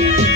Yeah.